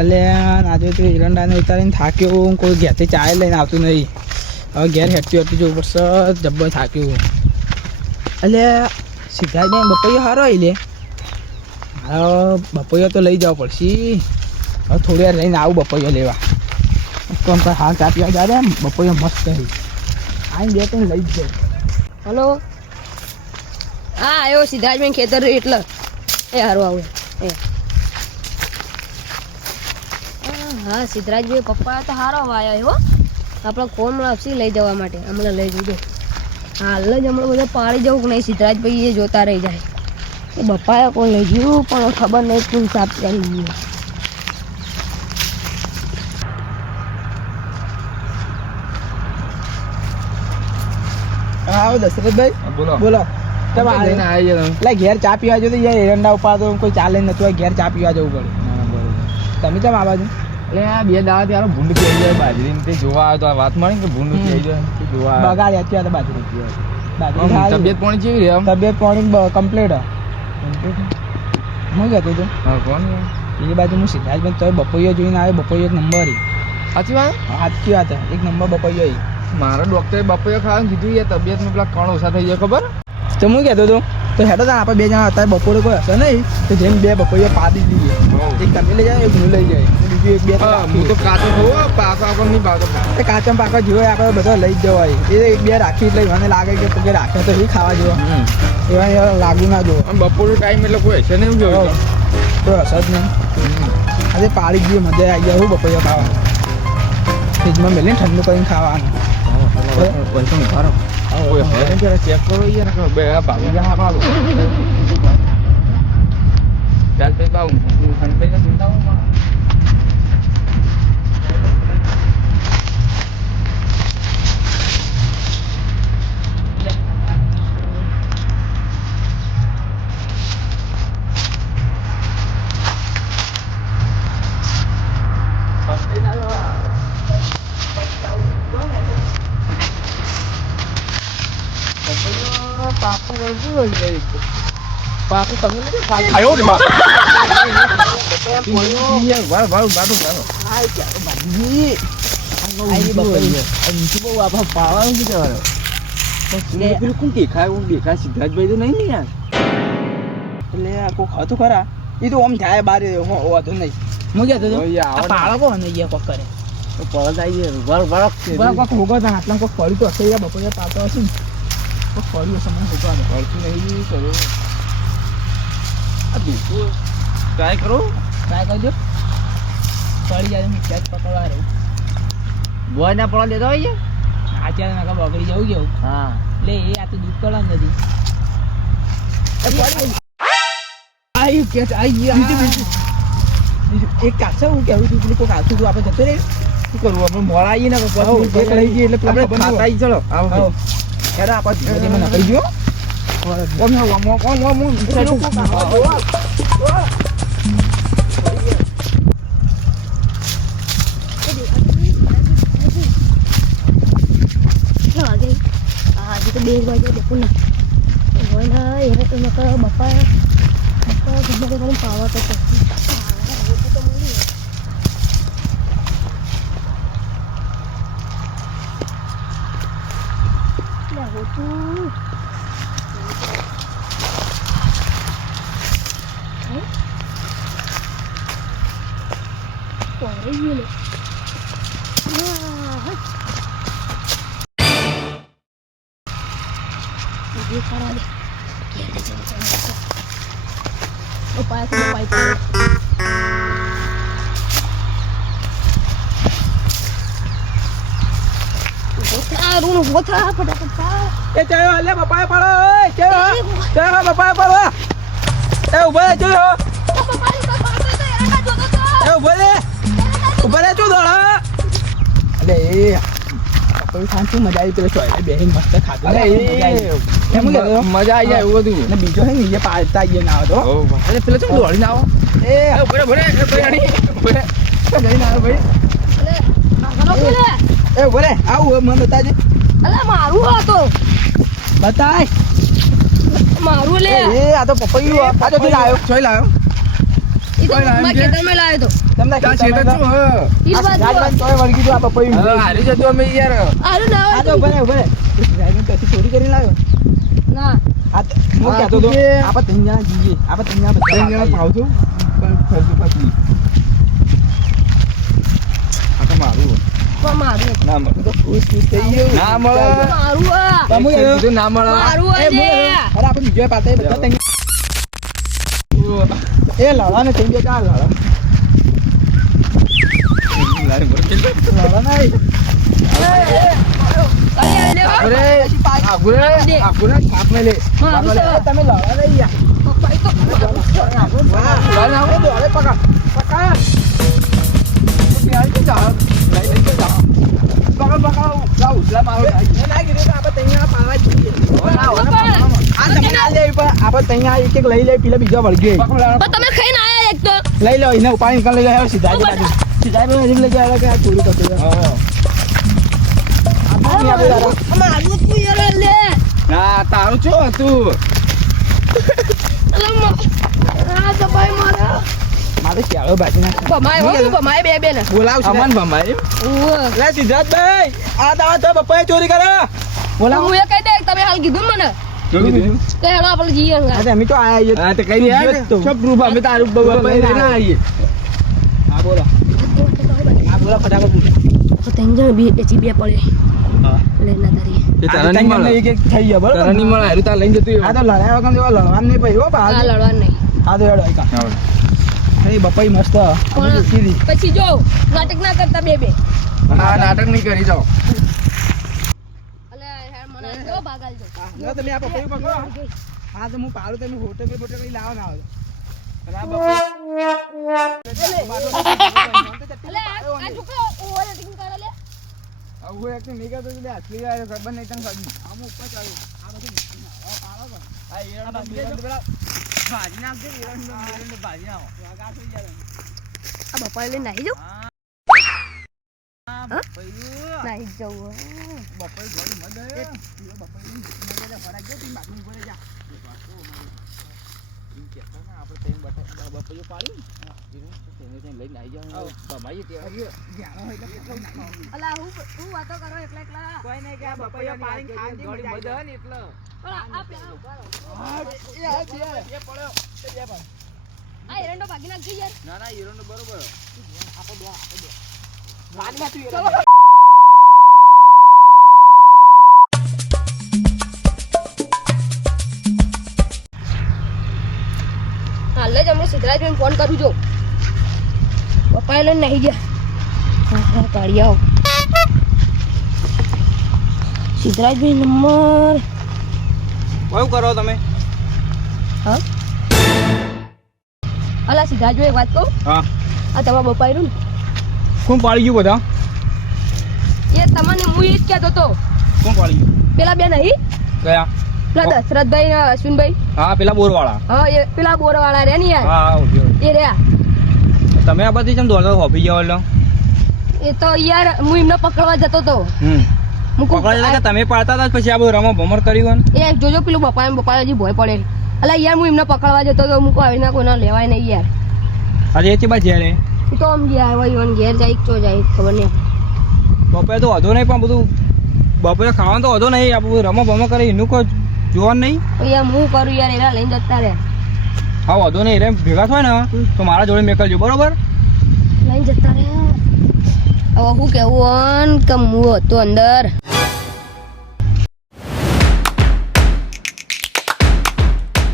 એટલે આજે તો એરંડાને ઉતારીને થાક્યો, કોઈ ઘેરથી ચાય લઈને આવતું નહીં. હવે ઘેર હેઠતી જવું પડશે, જબ્બર થાક્યું. એટલે સિદ્ધાર્થભાઈ બપૈયો સારો આવી લે, મારો બપૈયો તો લઈ જવો પડશે. હવે થોડી વાર લઈને આવું બપૈયો લેવા. તો હા ચા પીવા જાય બપૈયો મસ્ત થઈ આવીને બે ત્રણ લઈ જ જાય. હલો, હા આવ્યો સિદ્ધાર્થભાઈ ખેતર એટલે એ સારું આવું એ. હા સિદ્ધરાજભાઈ પપ્પા તો સારો આવ્યા એવો આપણે કોમ લાપસી લઈ જવા માટે હમણાં લઈ જજો. હાલ જ હમણાં બધા પાડી જવું કે નહીં સિદ્ધરાજભાઈ એ જોતા રહી જાય એ બપ્પાએ કોણ લઈ ગયું પણ ખબર નહીં કોણ સાફ કરી ગયું. આવો દશરથભાઈ બોલો બોલો. ઘેર ચા પીવા જવું તો એરંડા ઉપર તો કોઈ ચાલે નથી, ઘેર ચા પીવા જવું પડે. તમે કેમ આ બાજુ? એટલે આ બે દાડા ત્યારે ભૂંડ થઈ જાય બાજરી તે જોવા આવ્યો તો આ વાત મળી કે ભૂંડ થઈ જાય જોવા બગાડી અત્યારે બાજરી તબિયત પાણી કેવી રહે? તબિયત પાણી કમ્પ્લીટ. હું કહેતો હતો કોણ એ બાજુ હું સિદ્ધાર્થભાઈ તો બપૈયો જોઈને આવ્યો. બપૈયો એક નંબર સાચી વાત સાચી વાત એક નંબર બપૈયો. મારા ડોક્ટરે બપૈયો ખાવાનું કીધું એ તબિયતમાં પેલા કણ ઓછા થઈ જાય ખબર. તો હું કહેતો હતો તો હેડો તા આપણે બે જણા હતા બપોરે કોઈ હશે નહીં તો જેમ બે બપૈયો પાડી દઈએ. એક તમે લઈ જાય એક હું લઈ જાય બીજું એક બે. હું તો કાચો થવો પાકો આપણને નહીં પાકો કાચો પાકો જોવે આપણે બધા લઈ જ જવાય. એ એક બે રાખી એટલે મને લાગે કે રાખે તો એ ખાવા જેવા એવા લાગુ ના જો. બપોરનો ટાઈમ એટલે કોઈ હશે નહીં જોયું તો હશે જ નહીં. આજે પાડી જ ગયું મજા આવી જાય હું બપૈયો ખાવાનું ફ્રીજમાં મેલીને ઠંડુ કરીને ખાવાનું. ચેક કરો યાર બે ભાગી ગયા ચાલ ભાઈ બાબુ ઠંડ ચિંતા પાકું તમે આવ્યો ને દેખાય સિદ્ધાર્થભાઈ તો નહીં ને યાર. એટલે આ કોક હતું ખરા એ તો આમ જાય બાર વાંધો નહીં. હું કહેતો હતો પાળકો ને એ કોક કરે પરત આવી જાય કોક હોગો હતા આટલા કોક પડી તો હશે બપોરે પાતો હશે ને કોક પડ્યું હશે મને હોગો પડતું નહીં કરો આ દુઃખો ટ્રાય કરો ટ્રાય કરજો પડી જાય મીઠા જ પકડવા રહ્યું બોય ના પડવા દેતો હોય અત્યારે નાકા બગડી જવું કેવું. હા લે એ આ તો દૂધ કળા નથી. એક કાચા હું કેવું છું પેલું કોઈ કાચું તું આપણે જતો રે શું કરવું આપણે મોડા આવીએ ને લઈ જઈએ એટલે આપણે ખાતા આવી ચલો આવો હેડો આપણે ધીમે ધીમે નકળી ગયો. આજે તો 2 વાગે દેખું ને હોય ના એને તો બપ્પા ગમે પાવા તો એ ચાયો લે બપાય પાડો એ ચાયો બપાય પાડો એ ઉભા રે જોયો એ ઉભા રે જો દોડા. અલે એ કોઈ શાંતિ મજા આવી પેલો ચોય બેહીન મસ્ત ખાધું. અરે એમ મજા આવી જાય એવું બધું ને બીજો હે ને એ પાડતા આવીએ ના આવે તો અરે પેલો ચમ દોડીને આવો એ ભરે ભરે જઈને આવે ભાઈ એ ભરે આવું મને બતાજે. અલા મારું હતો બતાય મારું લે એ આ તો પપૈયું આ તો લાયો જોઈ લાયો ઈ બપાઈ લાવ્યો મારા છે. ખેતરમાં લાવ્યો તો. તમને ત્યાં છેતર શું હ? ઈ આ બાજુ. સિદ્ધાર્થભાઈ તોય વળગી ગયો આ પપૈયું. હવે હારી જતો અમે યાર. હારું ના આ તો આવડતું. ઉભા રહે, ઉભા રહે. સિદ્ધાર્થભાઈ ત્યાંથી ચોરી કરીને લાવ્યો. ના. આ તો હું આ કહેતો હતો, તું કે- આપણે ત્રણ જણા જઈએ. આપણે ત્રણ જણા બધા ત્રણ જણા ખાઈએ. પાવશું પણ ફરતું પાછી. આ તો મારું પણ મારું. ના મળે. હું તો ખુશ ખુશ થઈ ગયો. ના મળે. મારું આ. તમે એક આવ્યો? કીધું ના મળે. મારું આ એ છે. અરે આપણે બીજો પાતે બધા ત્રણ એ લડા ને થઈ ગયા લડા લારી બોલ. લડા નહીં અરે, અરે, હો. અરે, આગુરે, આગુરે, છાપ મેં લે. મારું છે. તમે લડા નહીં યાર પપ્પા એ તો લારી આવો. અરે પકડ પકડ પ્યાર કે જાઓ. લઈ લઈ કે જાઓ. પકડ, પકડ. જાઓ, ઉજલા મારો જાય. એ ના કીધું તો આપણે ત્રણ જણા પાવા જ જઈએ. ના, હવે પપ્પા. આ તમને ના લે પણ આપણે ત્રણ જણા એક એક લઈ લે પેલા બીજો વળગે પકડ, લારો. પણ તમે ખાઈને આયા એક તો. લઈ લો એને ઉપાડી નીકળ લઈ લો સીધા સીધા લઈ જાય કે આ ચોરી કરતો હા. મારું તું યાર લે. ના, તારું શું હતું? અલા, આ દબાઈ મારે. મારે ચાલો બાજી નાખ ભમાય હો, ભમાય બે ને. બોલાવ અમન ભમાય. ઉવ્વ. લે સિદ્ધાર્થભાઈ આ દાવા તો બપ્પાએ ચોરી કરે બોલાવ હું એ કહી દે તમે હાલ કીધું ને મને શું કીધું? કે હેલો આપણે જઈએ હંગાત. અરે અમે તો આયા હા, તો કઈ નહીં છીએ જ તો. શું proof? અમે તારું બબાઈ લઈને આવીએ. હા બોલો હા બોલો ફટાફટ બોલો તો ત્રણ જણ બે પછી બે પડે હા લઈને તારી. તે આ તારા ત્રણ નહીં જણને મળે. એક એક થઈ ગયા બરોબર તારા નહીં મળે. હારું તાર લઈને જતું આ તો લડાયા વગર જેવા લડવાનું નહીં ભાઈ હો આ બહાર લડવાનું નહીં. હા તો હેડો એકા અરે બપ્પાઈ મસ્ત પણ સીધી પછી જો નાટક ના કરતા બે હા, નાટક નહીં કરી જાઓ. અલે યાર મને જો ભાગાલ જો. જો તમે આ પપૈયું પકડો હા તો હું પાડું તમે હોટલ કે બોટલ કઈ લાવો ના આવે અને આ બપ્પાઈ અલે આ છોકરો ઓવર એટિંગ કરે લે. આવું acting નહીં કરતો એટલે અસલી આવ્યો. ખબર નહીં તને ખબર. આમ ઉપર ચાલ્યું આ બધું પાડો પણ આ ઈરાન આ ઈરાન પેલા ભાજી નાખજે. ઈરાન ભાજી નાખો. વાગા થઈ જાય આ બપાઈ લઈને નાહી જાઉં. હા, હા? પૈયું. નાહી જાઉં. બપાઈ ઘોડી મત દે. બપ્પાઈ મજા ફરાક ગયો તી બાકી ઉપર જા એમ કહેતા ને આપણે તેમ બપાઈઓ પાડી ને. તેને ત્યાં લઈને આવી જાઓ. ભમાઈએ ત્યાં. જ્યાં હોય એટલે કેટલું નાખો અલા હું વાતો કરો એકલા એકલા. કોઈ નહીં કે આ બપૈયા પાડીને ખાવાની ઘોડી મજા મત દે આવે. ને એટલે. પણ આ પેલા ઉભા રહો. આ એરંડો ભાગી નાખજો યાર. ના ના હીરો બરોબર. વાનમાં તું ચલો. હાલ જ હમણાં સિદ્ધરાજભાઈને ફોન કરું જો પપ્પાએ લઈને નાહી ગયા. હા કાઢી આવો સિદ્ધરાજભાઈ નંબર. કયું કરો તમે હા અલા સિદ્ધરાજભાઈ એક વાત કહું. હા આ તમારા બપ્પા રહ્યું કોણ પાડી ગયું બધા ને એ તમને હું એ જ કહેતો હતો. કોણ પાડી ગયું પેલા બે નહીં કયા પેલા દશરથભાઈ ને અશ્વિનભાઈ. હા પેલા બોરવાળા હા એ પેલા બોરવાળા રહ્યા ને યાર હા ઓકે એ રહ્યા. તમે આ બધી કેમ દોડતા હોપી જાવ એટલે એ તો યાર હું એમને પકડવા જતો હતો. હું કહું, પકડેલા કે તમે પાડતા હતા પછી આ બધું રમો ભમર કર્યું એ જોજો પેલું બપ્પા હજી ભોય પડે. અલા યાર હું એમને પકડવા જતો હતો. હું કહું આવી ના કોઈને લેવાય નહીં યાર. અરે એ ચીબા છે રે એ તો આમ ગયા હોય ઈવન ઘેર જાય ચો જાય ખબર નહીં. બપોરે તો વધુ નહીં પણ બધું બપોરે ખાવાનું તો વધુ નહીં આ બધું રમો ભમો કરે એનું કોઈ જોવાનું નહીં તો યાર હું કરું યાર એના લઈને જતા રહ્યા. હા વધુ નહીં રે ભેગા થાય ને તો મારા જોડે મેકલજો બરોબર લઈને જતા રહ્યા. હવે હું કેવું કે હું હતો અંદર